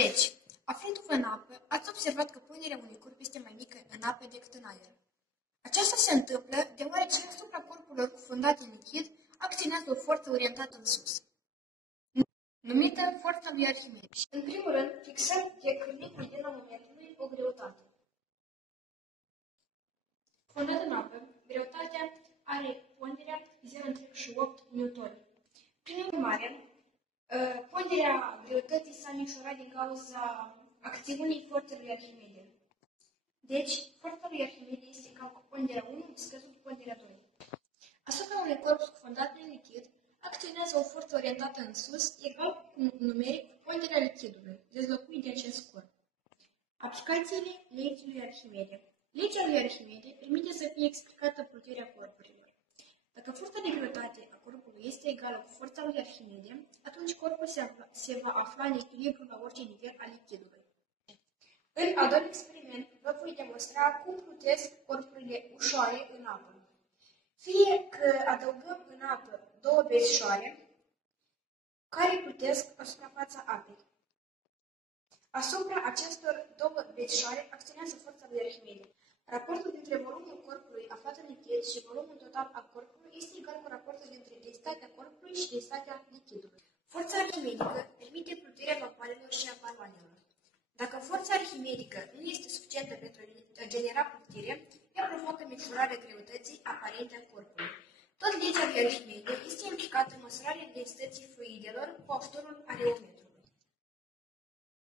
Deci, aflându-vă în apă, ați observat că punerea unui corp este mai mică în apă decât în aer. Aceasta se întâmplă deoarece asupra corpurilor cufundate în lichid acționează o forță orientată în sus, numită forța lui Arhimede. Și, în primul rând, fixăm decârlicul dinamometrului o greutate. Fundat în apă, greutatea are ponderea 0,8 Newton. Prin urmare, ponderea greutății s-a micșorat din cauza acțiunii forței lui Arhimede. Deci, forța lui Arhimede este egal cu ponderea 1 scăzut ponderea 2. Asupra unui corp scufundat în lichid, acționează o forță orientată în sus, egal cu numeric ponderea lichidului, dezlocuit de acest corp. Aplicațiile legii lui Arhimede. Legea lui Arhimede permite să fie explicată puterea corpurilor. Dacă forța de greutate a corpului este egală cu forța lui Arhimede, atunci corpul se va afla în echilibru la orice nivel al lichidului. În al doilea experiment, vă voi demonstra cum plutesc corpurile ușoare în apă. Fie că adăugăm în apă două bețișoare care plutesc pe suprafața apei. Asupra acestor două bețișoare acționează forța lui Arhimede. Raportul dintre volumul corpului aflat în lichid și volumul total al corpului este egal cu raportul dintre densitatea corpului și densitatea lichidului. Forța arhimedică permite pluterea vapoarelor și a baloanelor. Dacă forța arhimedică nu este suficientă pentru a genera plutire, ea provoacă micșorarea greutății aparente a corpului. Tot legea lui Arhimede este implicată în măsurarea densității fluidelor cu ajutorul areometrului.